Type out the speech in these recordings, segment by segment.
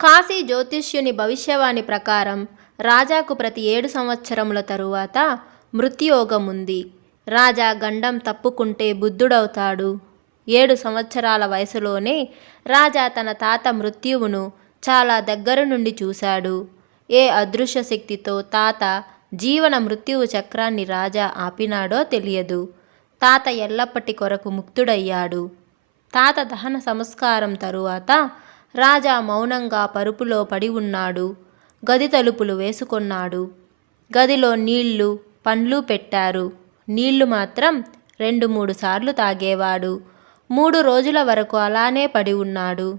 కాశీ జ్యోతిష్యుని భవిష్యవాణి ప్రకారం రాజాకు ప్రతి ఏడు సంవత్సరముల తరువాత మృత్యుయోగం ఉంది రాజా గండం తప్పుకుంటే బుద్ధుడవుతాడు. ఏడు సంవత్సరాల వయసులోనే రాజా తన తాత మృత్యువును చాలా దగ్గర నుండి చూశాడు. ఏ అదృశ్య శక్తితో తాత జీవన మృత్యువు చక్రాన్ని రాజా ఆపినాడో తెలియదు. తాత ఎల్లప్పటి కొరకు ముక్తుడయ్యాడు. తాత దహన సంస్కారం తరువాత రాజా మౌనంగా పరుపులో పడి ఉన్నాడు. గది తలుపులు వేసుకొన్నాడు. గదిలో నీళ్ళు పండ్లు పెట్టారు. నీళ్ళు మాత్రం రెండు మూడు సార్లు తాగేవాడు. మూడు రోజుల వరకు అలానే పడి ఉన్నాడు.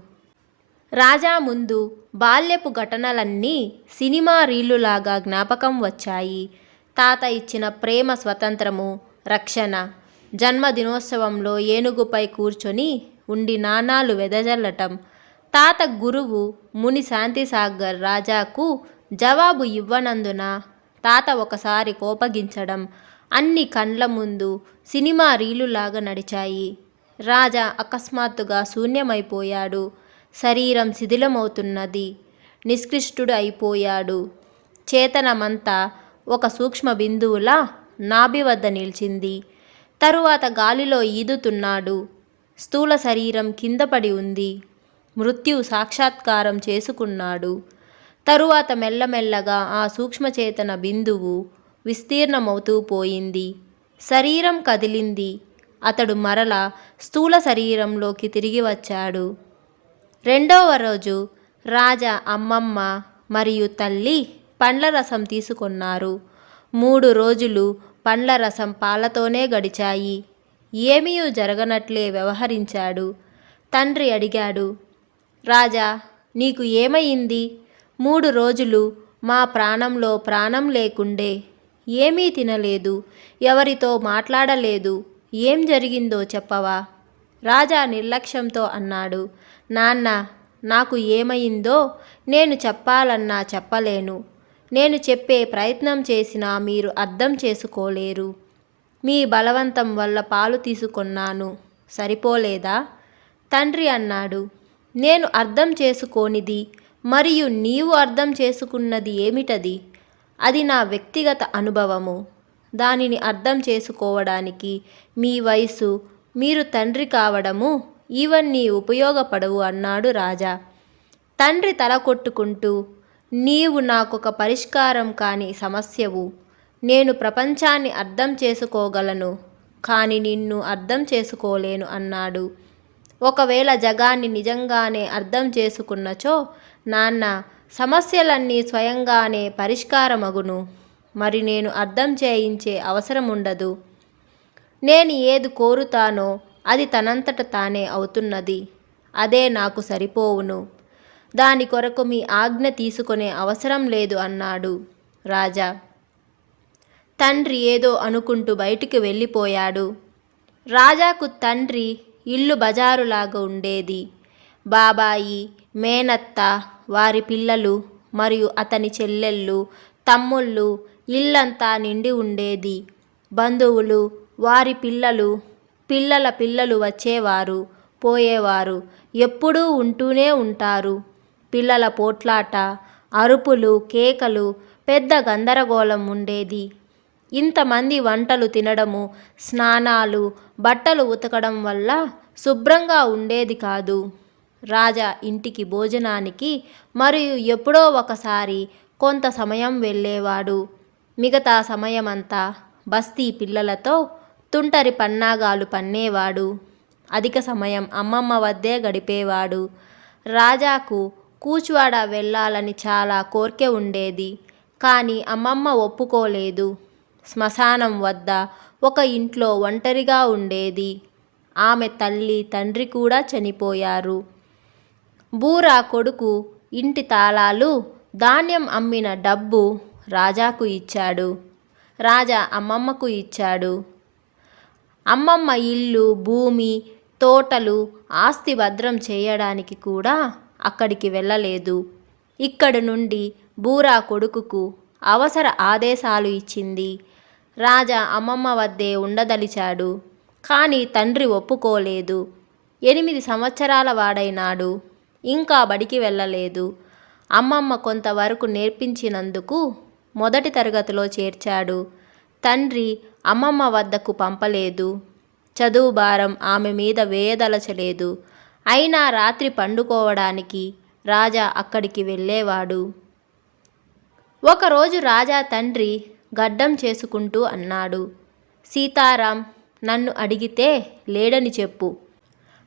రాజా ముందు బాల్యపు ఘటనలన్నీ సినిమా రీలులాగా జ్ఞాపకం వచ్చాయి. తాత ఇచ్చిన ప్రేమ స్వతంత్రము రక్షణ జన్మదినోత్సవంలో ఏనుగుపై కూర్చొని ఉండి నాణాలు వెదజల్లటం తాత గురువు ముని శాంతిసాగర్ రాజాకు జవాబు ఇవ్వనందున తాత ఒకసారి కోపగించడం అన్ని కండ్ల ముందు సినిమా రీలులాగా నడిచాయి. రాజా అకస్మాత్తుగా శూన్యమైపోయాడు. శరీరం శిథిలమవుతున్నది. నిష్కృష్టుడు అయిపోయాడు. చేతనమంతా ఒక సూక్ష్మ బిందువులా నాభి వద్ద నిలిచింది. తరువాత గాలిలో ఈదుతున్నాడు. స్థూల శరీరం కింద పడి ఉంది. మృత్యు సాక్షాత్కారం చేసుకున్నాడు. తరువాత మెల్లమెల్లగా ఆ సూక్ష్మచేతన బిందువు విస్తీర్ణమవుతూ పోయింది. శరీరం కదిలింది. అతడు మరల స్థూల శరీరంలోకి తిరిగి వచ్చాడు. రెండవ రోజు రాజా అమ్మమ్మ మరియు తల్లి పండ్ల రసం తీసుకున్నారు. మూడు రోజులు పండ్ల రసం పాలతోనే గడిచాయి. ఏమీ జరగనట్లే వ్యవహరించాడు. తండ్రి అడిగాడు రాజా నీకు ఏమయింది? మూడు రోజులు మా ప్రాణంలో ప్రాణం లేకుండే ఏమీ తినలేదు ఎవరితో మాట్లాడలేదు ఏం జరిగిందో చెప్పవా? రాజా నిర్లక్ష్యంతో అన్నాడు నాన్న నాకు ఏమైందో నేను చెప్పాలన్నా చెప్పలేను. నేను చెప్పే ప్రయత్నం చేసినా మీరు అర్థం చేసుకోలేరు. మీ బలవంతం వల్ల పాలు తీసుకొన్నాను. సరిపోలేదా? తండ్రి అన్నాడు నేను అర్థం చేసుకోనిది మరియు నీవు అర్థం చేసుకున్నది ఏమిటది? అది నా వ్యక్తిగత అనుభవము. దానిని అర్థం చేసుకోవడానికి మీ వయసు మీరు తండ్రి కావడము ఇవన్నీ ఉపయోగపడవు అన్నాడు రాజా. తండ్రి తల కొట్టుకుంటూ నీవు నాకొక పరిష్కారం కాని సమస్యవు. నేను ప్రపంచాన్ని అర్థం చేసుకోగలను కానీ నిన్ను అర్థం చేసుకోలేను అన్నాడు. ఒకవేళ జగాన్ని నిజంగానే అర్థం చేసుకున్నచో నాన్న సమస్యలన్నీ స్వయంగానే పరిష్కారమగును. మరి నేను అర్థం చేయించే అవసరం ఉండదు నేను ఏది కోరుతానో అది తనంతట తానే అవుతున్నది. అదే నాకు సరిపోవును. దాని కొరకు మీ ఆజ్ఞ తీసుకునే అవసరం లేదు అన్నాడు రాజా. తండ్రి ఏదో అనుకుంటూ బయటికి వెళ్ళిపోయాడు. రాజాకు తండ్రి ఇల్లు బజారులాగా ఉండేది. బాబాయి మేనత్త వారి పిల్లలు మరియు అతని చెల్లెళ్ళు తమ్ముళ్ళు ఇల్లంతా నిండి ఉండేది. బంధువులు వారి పిల్లలు పిల్లల పిల్లలు వచ్చేవారు పోయేవారు ఎప్పుడూ ఉంటూనే ఉంటారు. పిల్లల పోట్లాట అరుపులు కేకలు పెద్ద గందరగోళం ఉండేది. ఇంతమంది వంటలు తినడము స్నానాలు బట్టలు ఉతకడం వల్ల శుభ్రంగా ఉండేది కాదు. రాజా ఇంటికి భోజనానికి మరియు ఎప్పుడో ఒకసారి కొంత సమయం వెళ్ళేవాడు. మిగతా సమయమంతా బస్తీ పిల్లలతో తుంటరి పన్నాగాలు పన్నేవాడు. అధిక సమయం అమ్మమ్మ వద్దే గడిపేవాడు. రాజాకు కూచువాడ వెళ్ళాలని చాలా కోరిక ఉండేది. కానీ అమ్మమ్మ ఒప్పుకోలేదు. శ్మశానం వద్ద ఒక ఇంట్లో ఒంటరిగా ఉండేది. ఆమె తల్లి తండ్రి కూడా చనిపోయారు. బూరా కొడుకు ఇంటి తాళాలు ధాన్యం అమ్మిన డబ్బు రాజాకు ఇచ్చాడు. రాజా అమ్మమ్మకు ఇచ్చాడు. అమ్మమ్మ ఇల్లు భూమి తోటలు ఆస్తి భద్రం చేయడానికి కూడా అక్కడికి వెళ్ళలేదు. ఇక్కడి నుండి బూరా కొడుకుకు అవసర ఆదేశాలు ఇచ్చింది. రాజా అమ్మమ్మ వద్దే ఉండదలిచాడు. కానీ తండ్రి ఒప్పుకోలేదు. ఎనిమిది సంవత్సరాల వాడైనాడు. ఇంకా బడికి వెళ్ళలేదు. అమ్మమ్మ కొంతవరకు నేర్పించినందుకు మొదటి తరగతిలో చేర్చాడు. తండ్రి అమ్మమ్మ వద్దకు పంపలేదు. చదువు భారం ఆమె మీద వేయదలచలేదు. అయినా రాత్రి పండుకోవడానికి రాజా అక్కడికి వెళ్ళేవాడు. ఒకరోజు రాజా తండ్రి గడ్డం చేసుకుంటూ అన్నాడు. సీతారాం నన్ను అడిగితే లేడని చెప్పు.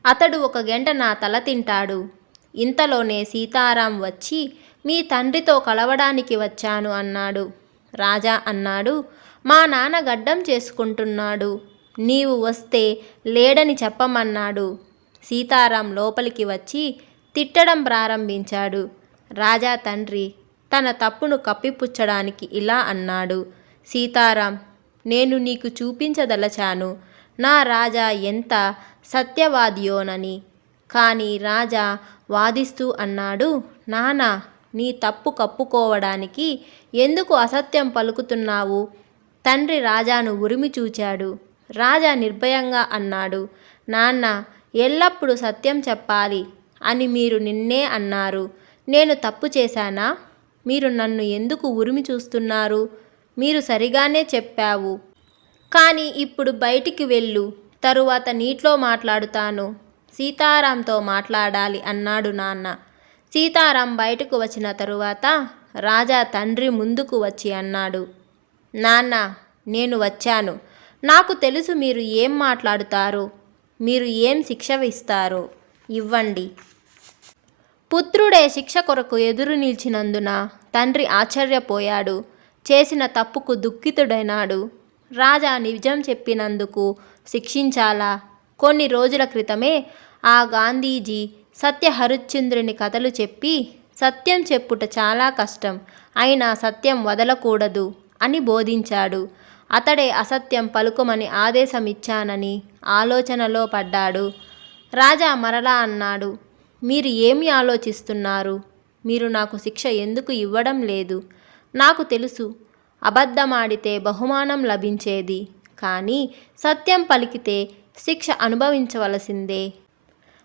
అతడు ఒక గంట నా తల తింటాడు. ఇంతలోనే సీతారాం వచ్చి మీ తండ్రితో కలవడానికి వచ్చాను అన్నాడు. రాజా అన్నాడు మా నాన్న గడ్డం చేసుకుంటున్నాడు. నీవు వస్తే లేడని చెప్పమన్నాడు. సీతారాం లోపలికి వచ్చి తిట్టడం ప్రారంభించాడు. రాజా తండ్రి తన తప్పును కప్పిపుచ్చడానికి ఇలా అన్నాడు. సీతారాం నేను నీకు చూపించదలచాను. నా రాజా ఎంత సత్యవాదియోనని. కానీ రాజా వాదిస్తూ అన్నాడు నానా నీ తప్పు కప్పుకోవడానికి ఎందుకు అసత్యం పలుకుతున్నావు? తండ్రి రాజాను ఉరిమి చూచాడు. రాజా నిర్భయంగా అన్నాడు నాన్న ఎల్లప్పుడూ సత్యం చెప్పాలి అని మీరు నిన్నే అన్నారు. నేను తప్పు చేశానా? మీరు నన్ను ఎందుకు ఉరిమి చూస్తున్నారు? మీరు సరిగానే చెప్పావు. కానీ ఇప్పుడు బయటికి వెళ్ళు. తరువాత నీటిలో మాట్లాడుతాను. సీతారాంతో మాట్లాడాలి అన్నాడు నాన్న. సీతారాం బయటకు వచ్చిన తరువాత రాజా తండ్రి ముందుకు వచ్చి అన్నాడు. నాన్న నేను వచ్చాను. నాకు తెలుసు మీరు ఏం మాట్లాడుతారో. మీరు ఏం శిక్ష ఇస్తారు ఇవ్వండి. పుత్రుడే శిక్ష కొరకు ఎదురు నిలిచినందున తండ్రి ఆశ్చర్యపోయాడు. చేసిన తప్పుకు దుఃఖితుడైనాడు. రాజా నిజం చెప్పినందుకు శిక్షించాలా? కొన్ని రోజుల క్రితమే ఆ గాంధీజీ సత్య హరిశ్చంద్రుని కథలు చెప్పి సత్యం చెప్పుట చాలా కష్టం అయినా సత్యం వదలకూడదు అని బోధించాడు. అతడే అసత్యం పలుకుమని ఆదేశమిచ్చానని ఆలోచనలో పడ్డాడు. రాజా మరలా అన్నాడు మీరు ఏమి ఆలోచిస్తున్నారు? మీరు నాకు శిక్ష ఎందుకు ఇవ్వడం లేదు? నాకు తెలుసు. అబద్ధమాడితే బహుమానం లభించేది. కానీ సత్యం పలికితే శిక్ష అనుభవించవలసిందే.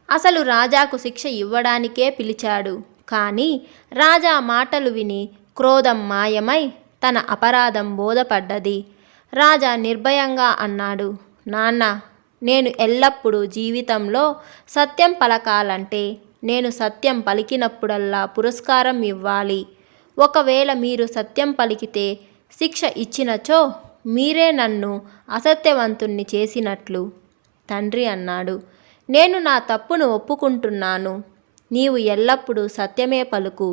అసలు రాజాకు శిక్ష ఇవ్వడానికే పిలిచాడు. కానీ రాజా మాటలు విని క్రోధం మాయమై తన అపరాధం బోధపడ్డది. రాజా నిర్భయంగా అన్నాడు నాన్న నేను ఎల్లప్పుడూ జీవితంలో సత్యం పలకాలంటే నేను సత్యం పలికినప్పుడల్లా పురస్కారం ఇవ్వాలి. ఒకవేళ మీరు సత్యం పలికితే శిక్ష ఇచ్చినచో మీరే నన్ను అసత్యవంతుణ్ణి చేసినట్లు. తండ్రి అన్నాడు నేను నా తప్పును ఒప్పుకుంటున్నాను. నీవు ఎల్లప్పుడూ సత్యమే పలుకు.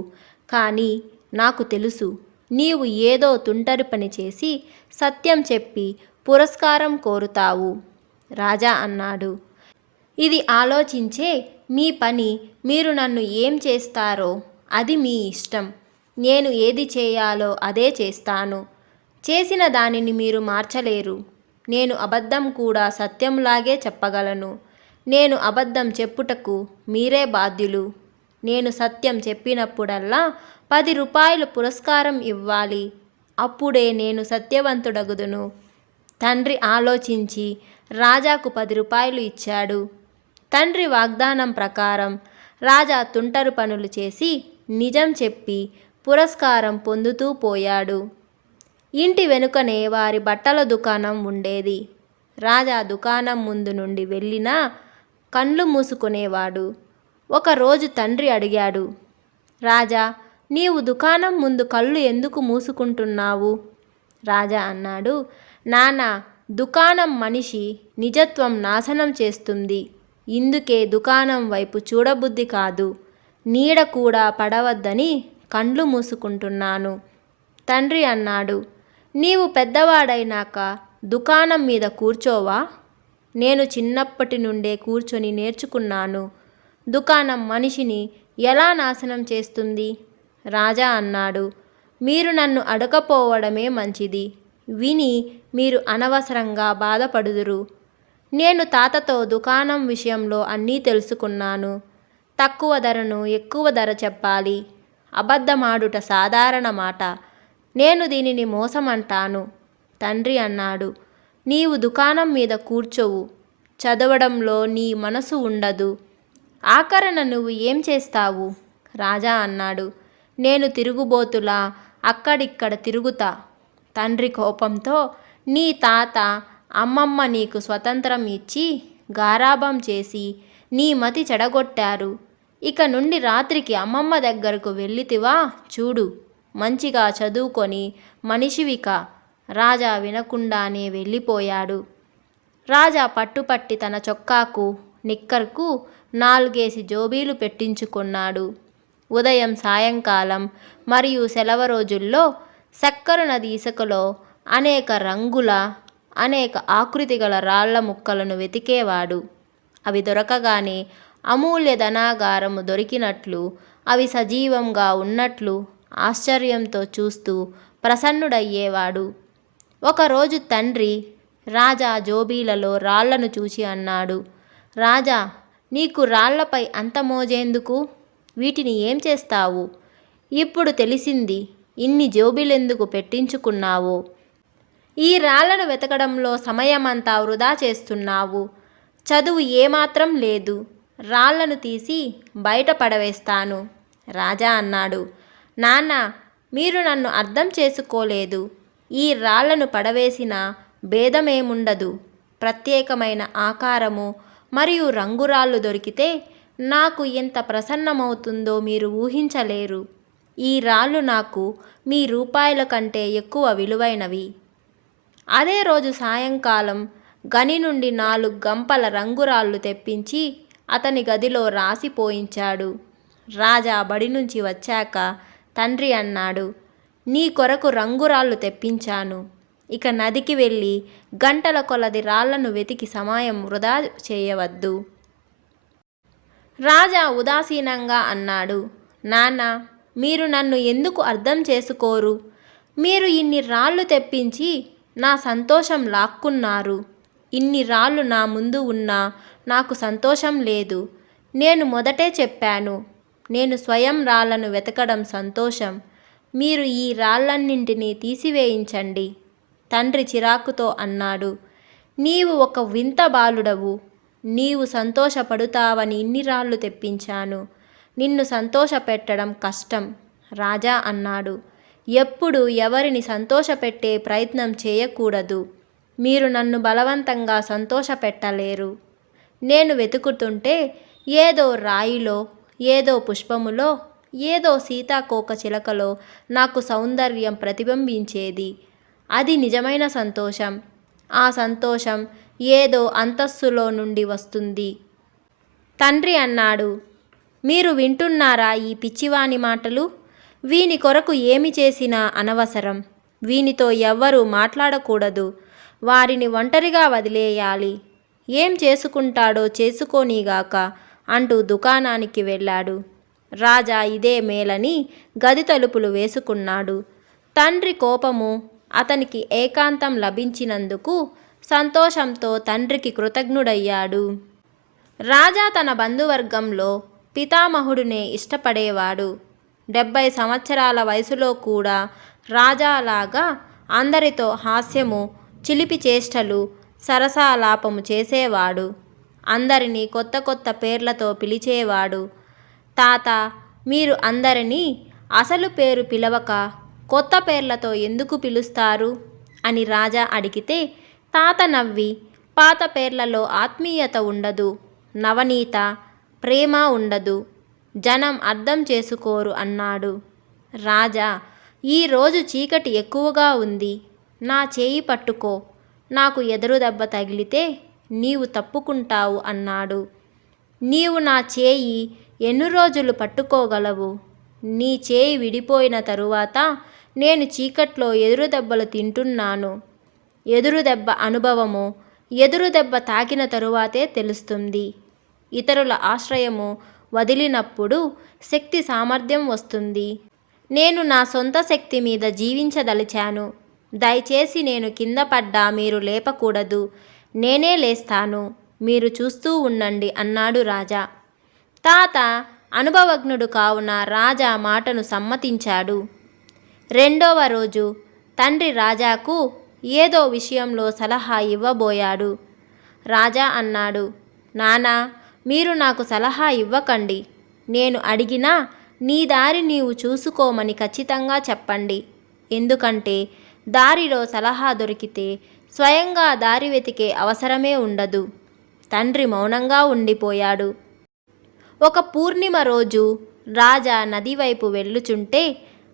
కానీ నాకు తెలుసు నీవు ఏదో తుంటరి పని చేసి సత్యం చెప్పి పురస్కారం కోరుతావు. రాజా అన్నాడు ఇది ఆలోచించే మీ పని మీరు నన్ను ఏం చేస్తారో అది మీ ఇష్టం. నేను ఏది చేయాలో అదే చేస్తాను. చేసిన దానిని మీరు మార్చలేరు. నేను అబద్ధం కూడా సత్యంలాగే చెప్పగలను. నేను అబద్ధం చెప్పుటకు మీరే బాధ్యులు. నేను సత్యం చెప్పినప్పుడల్లా పది రూపాయలు పురస్కారం ఇవ్వాలి. అప్పుడే నేను సత్యవంతుడగుదును. తండ్రి ఆలోచించి రాజాకు పది రూపాయలు ఇచ్చాడు. తండ్రి వాగ్దానం ప్రకారం రాజా తుంటరు పనులు చేసి నిజం చెప్పి పురస్కారం పొందుతూ పోయాడు. ఇంటి వెనుకనే వారి బట్టల దుకాణం ఉండేది. రాజా దుకాణం ముందు నుండి వెళ్ళినా కళ్ళు మూసుకునేవాడు. ఒకరోజు తండ్రి అడిగాడు రాజా నీవు దుకాణం ముందు కళ్ళు ఎందుకు మూసుకుంటున్నావు? రాజా అన్నాడు నాన్న దుకాణం మనిషి నిజత్వం నాశనం చేస్తుంది. ఇందుకే దుకాణం వైపు చూడబుద్ధి కాదు. నీడ కూడా పడవద్దని కండ్లు మూసుకుంటున్నాను. తండ్రి అన్నాడు నీవు పెద్దవాడైనాక దుకాణం మీద కూర్చోవా? నేను చిన్నప్పటి నుండే కూర్చొని నేర్చుకున్నాను. దుకాణం మనిషిని ఎలా నాశనం చేస్తుంది? రాజా అన్నాడు మీరు నన్ను అడగపోవడమే మంచిది. విని మీరు అనవసరంగా బాధపడుదురు. నేను తాతతో దుకాణం విషయంలో అన్నీ తెలుసుకున్నాను. తక్కువ ధరను ఎక్కువ ధర చెప్పాలి. అబద్ధమాడుట సాధారణ మాట. నేను దీనిని మోసమంటాను తండ్రి అన్నాడు. నీవు దుకాణం మీద కూర్చోవు చదవడంలో నీ మనసు ఉండదు. ఆఖరణ నువ్వు ఏం చేస్తావు? రాజా అన్నాడు. నేను తిరుగుబోతులా అక్కడిక్కడ తిరుగుతా. తండ్రి కోపంతో నీ తాత అమ్మమ్మ నీకు స్వతంత్రం ఇచ్చి గారాబం చేసి నీ మతి చెడగొట్టారు. ఇక నుండి రాత్రికి అమ్మమ్మ దగ్గరకు వెళ్ళితివా? చూడు మంచిగా చదువుకొని మనిషివిక. రాజా వినకుండానే వెళ్ళిపోయాడు. రాజా పట్టుపట్టి తన చొక్కాకు నిక్కర్కు నాలుగేసి జోబీలు పెట్టించుకున్నాడు. ఉదయం సాయంకాలం మరియు సెలవు రోజుల్లో సక్కరు నది ఇసుకలో అనేక రంగుల అనేక ఆకృతి గల రాళ్ళ ముక్కలను వెతికేవాడు. అవి దొరకగానే అమూల్య ధనాగారము దొరికినట్లు అవి సజీవంగా ఉన్నట్లు ఆశ్చర్యంతో చూస్తూ ప్రసన్నుడయ్యేవాడు. ఒకరోజు తండ్రి రాజా జోబీలలో రాళ్ళను చూసి అన్నాడు రాజా నీకు రాళ్ళపై అంత మోజేందుకు? వీటిని ఏం చేస్తావు? ఇప్పుడు తెలిసింది ఇన్ని జోబీలెందుకు పెట్టించుకున్నావో? ఈ రాళ్ళను వెతకడంలో సమయమంతా వృధా చేస్తున్నావు. చదువు ఏమాత్రం లేదు. రాళ్ళను తీసి బయట పడవేస్తాను. రాజా అన్నాడు నాన్న మీరు నన్ను అర్థం చేసుకోలేదు. ఈ రాళ్ళను పడవేసిన భేదమేముండదు. ప్రత్యేకమైన ఆకారము మరియు రంగురాళ్ళు దొరికితే నాకు ఎంత ప్రసన్నమవుతుందో మీరు ఊహించలేరు. ఈ రాళ్ళు నాకు మీ రూపాయల కంటే ఎక్కువ విలువైనవి. అదే రోజు సాయంకాలం గని నుండి నాలుగు గంపల రంగురాళ్ళు తెప్పించి అతని గదిలో రాసిపోయించాడు రాజా బడి నుంచి వచ్చాక తండ్రి అన్నాడు నీ కొరకు రంగురాళ్ళు తెప్పించాను. ఇక నదికి వెళ్ళి గంటల కొలది రాళ్ళను వెతికి సమయం వృధా చేయవద్దు. రాజా ఉదాసీనంగా అన్నాడు నాన్న మీరు నన్ను ఎందుకు అర్థం చేసుకోరు? మీరు ఇన్ని రాళ్ళు తెప్పించి నా సంతోషం లాక్కున్నారు. ఇన్ని రాళ్ళు నా ముందు ఉన్నా నాకు సంతోషం లేదు. నేను మొదటే చెప్పాను నేను స్వయం రాళ్ళను వెతకడం సంతోషం. మీరు ఈ రాళ్ళన్నింటినీ తీసివేయించండి తండ్రి చిరాకుతో అన్నాడు. నీవు ఒక వింత బాలుడవు నీవు సంతోషపడుతావని ఇన్ని రాళ్ళు తెప్పించాను. నిన్ను సంతోషపెట్టడం కష్టం రాజా అన్నాడు. ఎప్పుడు ఎవరిని సంతోషపెట్టే ప్రయత్నం చేయకూడదు. మీరు నన్ను బలవంతంగా సంతోషపెట్టలేరు. నేను వెతుకుతుంటే ఏదో రాయిలో ఏదో పుష్పములో ఏదో సీతాకోక చిలకలో నాకు సౌందర్యం ప్రతిబింబించేది. అది నిజమైన సంతోషం. ఆ సంతోషం ఏదో అంతస్తులో నుండి వస్తుంది. తండ్రి అన్నాడు మీరు వింటున్నారా ఈ పిచ్చివాని మాటలు? వీని కొరకు ఏమి చేసినా అనవసరం. వీనితో ఎవ్వరూ మాట్లాడకూడదు. వారిని ఒంటరిగా వదిలేయాలి. ఏం చేసుకుంటాడో చేసుకోనీగాక అంటూ దుకాణానికి వెళ్ళాడు. రాజా ఇదే మేలని గది తలుపులు వేసుకున్నాడు. తండ్రి కోపము అతనికి ఏకాంతం లభించినందుకు సంతోషంతో తండ్రికి కృతజ్ఞుడయ్యాడు. రాజా తన బంధువర్గంలో పితామహుడినే ఇష్టపడేవాడు. డెబ్బై సంవత్సరాల వయసులో కూడా రాజాలాగా అందరితో హాస్యము చిలిపి చేష్టలు సరసాలాపము చేసేవాడు. అందరినీ కొత్త కొత్త పేర్లతో పిలిచేవాడు. తాత మీరు అందరినీ అసలు పేరు పిలవక కొత్త పేర్లతో ఎందుకు పిలుస్తారు? అని రాజా అడిగితే తాత నవ్వి పాత పేర్లలో ఆత్మీయత ఉండదు నవనీత ప్రేమ ఉండదు జనం అర్థం చేసుకోరు అన్నాడు. రాజా ఈరోజు చీకటి ఎక్కువగా ఉంది నా చేయి పట్టుకో నాకు ఎదురు దెబ్బ తగిలితే నీవు తప్పుకుంటావు అన్నాడు. నీవు నా చేయి ఎన్ని రోజులు పట్టుకోగలవు? నీ చేయి విడిపోయిన తరువాత నేను చీకట్లో ఎదురు దెబ్బలు తింటున్నాను. ఎదురు దెబ్బ అనుభవము ఎదురు దెబ్బ తాకిన తరువాతే తెలుస్తుంది. ఇతరుల ఆశ్రయము వదిలినప్పుడు శక్తి సామర్థ్యం వస్తుంది. నేను నా సొంత శక్తి మీద జీవించదలిచాను. దయచేసి నేను కింద పడ్డా మీరు లేపకూడదు. నేనే లేస్తాను. మీరు చూస్తూ ఉండండి అన్నాడు రాజా. తాత అనుభవజ్ఞుడు కావున రాజా మాటను సమ్మతించాడు. రెండవ రోజు తండ్రి రాజాకు ఏదో విషయంలో సలహా ఇవ్వబోయాడు. రాజా అన్నాడు నానా మీరు నాకు సలహా ఇవ్వకండి. నేను అడిగినా నీ దారి నీవు చూసుకోమని ఖచ్చితంగా చెప్పండి. ఎందుకంటే దారిలో సలహా దొరికితే స్వయంగా దారి వెతికే అవసరమే ఉండదు. తండ్రి మౌనంగా ఉండిపోయాడు. ఒక పూర్ణిమ రోజు రాజా నది వైపు వెళ్ళుచుంటే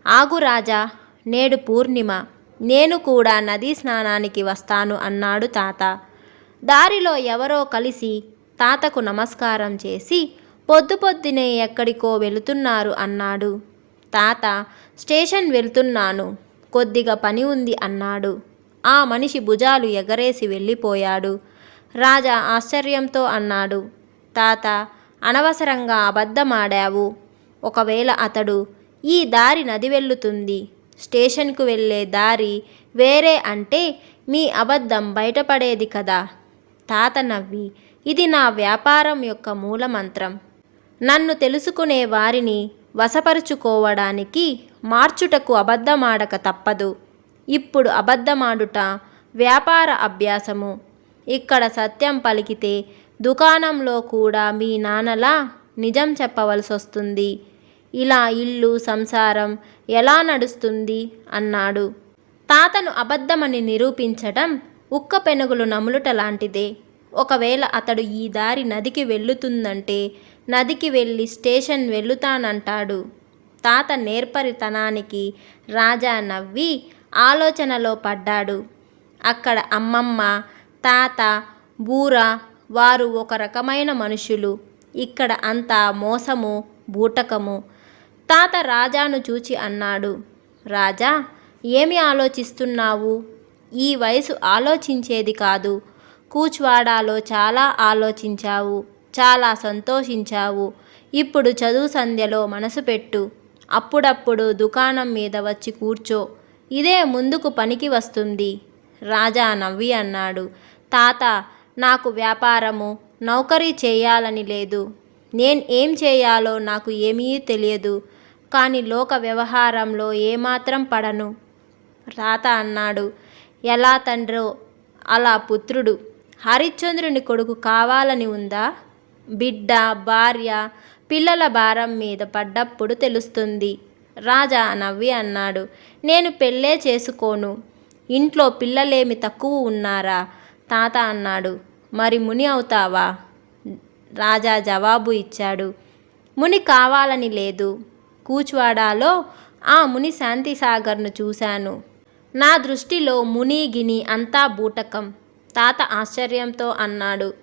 ఆగు రాజా నేడు పూర్ణిమ నేను కూడా నదీ స్నానానికి వస్తాను అన్నాడు తాత. దారిలో ఎవరో కలిసి తాతకు నమస్కారం చేసి పొద్దు పొద్దునే ఎక్కడికో వెళుతున్నారు అన్నాడు. తాత స్టేషన్ వెళ్తున్నాను కొద్దిగా పని ఉంది అన్నాడు. ఆ మనిషి భుజాలు ఎగరేసి వెళ్ళిపోయాడు. రాజా ఆశ్చర్యంతో అన్నాడు తాత అనవసరంగా అబద్ధమాడావు. ఒకవేళ అతడు ఈ దారి నది వెళ్ళుతుంది. స్టేషన్కు వెళ్ళే దారి వేరే అంటే మీ అబద్ధం బయటపడేది కదా తాత నవ్వి ఇది నా వ్యాపారం యొక్క మూలమంత్రం. నన్ను తెలుసుకునే వారిని వశపరుచుకోవడానికి మార్చుటకు అబద్ధమాడక తప్పదు. ఇప్పుడు అబద్ధమాడుట వ్యాపార అభ్యాసము. ఇక్కడ సత్యం పలికితే దుకాణంలో కూడా మీ నాన్నలా నిజం చెప్పవలసి వస్తుంది ఇలా ఇల్లు సంసారం ఎలా నడుస్తుంది? అన్నాడు. తాతను అబద్ధమని నిరూపించటం ఉక్క పెనుగులు నములుట లాంటిదే. ఒకవేళ అతడు ఈ దారి నదికి వెళ్ళుతుందంటే నదికి వెళ్ళి స్టేషన్ వెళ్ళుతానంటాడు. తాత నేర్పరితనానికి రాజా నవ్వి ఆలోచనలో పడ్డాడు. అక్కడ అమ్మమ్మ తాత బూర వారు ఒక రకమైన మనుషులు. ఇక్కడ అంతా మోసము బూటకము. తాత రాజాను చూచి అన్నాడు రాజా ఏమి ఆలోచిస్తున్నావు? ఈ వయసు ఆలోచించేది కాదు. కూచ్వాడాలో చాలా ఆలోచించావు చాలా సంతోషించావు. ఇప్పుడు చదువు సంధ్యలో మనసు పెట్టు. అప్పుడప్పుడు దుకాణం మీద వచ్చి కూర్చో. ఇదే ముందుకు పనికి వస్తుంది. రాజా నవ్వి అన్నాడు. తాత నాకు వ్యాపారము నౌకరీ చేయాలని లేదు. నేను ఏం చేయాలో నాకు ఏమీ తెలియదు. కానీ లోక వ్యవహారంలో ఏమాత్రం పడను. తాత అన్నాడు. ఎలా తండ్రో అలా పుత్రుడు. హరిశ్చంద్రుని కొడుకు కావాలని ఉందా? బిడ్డ భార్య పిల్లల భారం మీద పడ్డప్పుడు తెలుస్తుంది. రాజా నవ్వి అన్నాడు. నేను పెళ్ళే చేసుకోను. ఇంట్లో పిల్లలేమి తక్కువ ఉన్నారా? తాత అన్నాడు. మరి ముని అవుతావా? రాజా జవాబు ఇచ్చాడు. ముని కావాలని లేదు. కూచువాడాలో ఆ ముని శాంతిసాగర్ను చూశాను. నా దృష్టిలో ముని గిని అంతా బూటకం. తాత ఆశ్చర్యంతో అన్నాడు.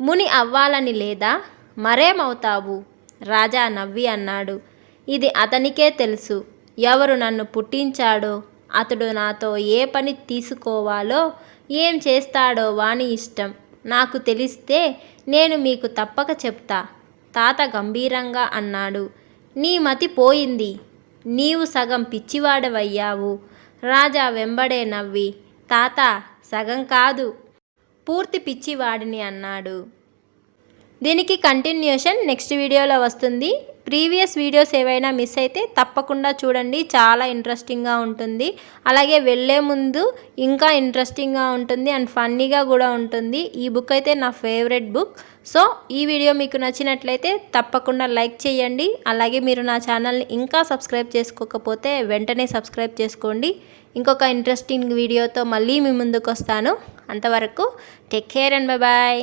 ముని అవ్వాలని లేదా? మరేమవుతావు? రాజా నవ్వి అన్నాడు. ఇది అతనికే తెలుసు. ఎవరు నన్ను పుట్టించాడో అతడు నాతో ఏ పని తీసుకోవాలో ఏం చేస్తాడో వాని ఇష్టం. నాకు తెలిస్తే నేను మీకు తప్పక చెప్తా. తాత గంభీరంగా అన్నాడు. నీ మతి పోయింది. నీవు సగం పిచ్చివాడవయ్యావు. రాజా వెంబడే నవ్వి తాత సగం కాదు. పూర్తి పిచ్చివాడిని అన్నాడు. దీనికి కంటిన్యూషన్ నెక్స్ట్ వీడియోలో వస్తుంది. ప్రీవియస్ వీడియోస్ ఏవైనా మిస్ అయితే తప్పకుండా చూడండి. చాలా ఇంట్రెస్టింగ్గా ఉంటుంది. అలాగే వెళ్ళే ముందు ఇంకా ఇంట్రెస్టింగ్గా ఉంటుంది అండ్ ఫన్నీగా కూడా ఉంటుంది. ఈ బుక్ అయితే నా ఫేవరెట్ బుక్ సో ఈ వీడియో మీకు నచ్చినట్లయితే తప్పకుండా లైక్ చేయండి. అలాగే మీరు నా ఛానల్ని ఇంకా సబ్స్క్రైబ్ చేసుకోకపోతే వెంటనే సబ్స్క్రైబ్ చేసుకోండి. ఇంకొక ఇంట్రెస్టింగ్ వీడియోతో మళ్ళీ మీ ముందుకు వస్తాను అంతవరకు టేక్ కేర్ అండ్ బాయ్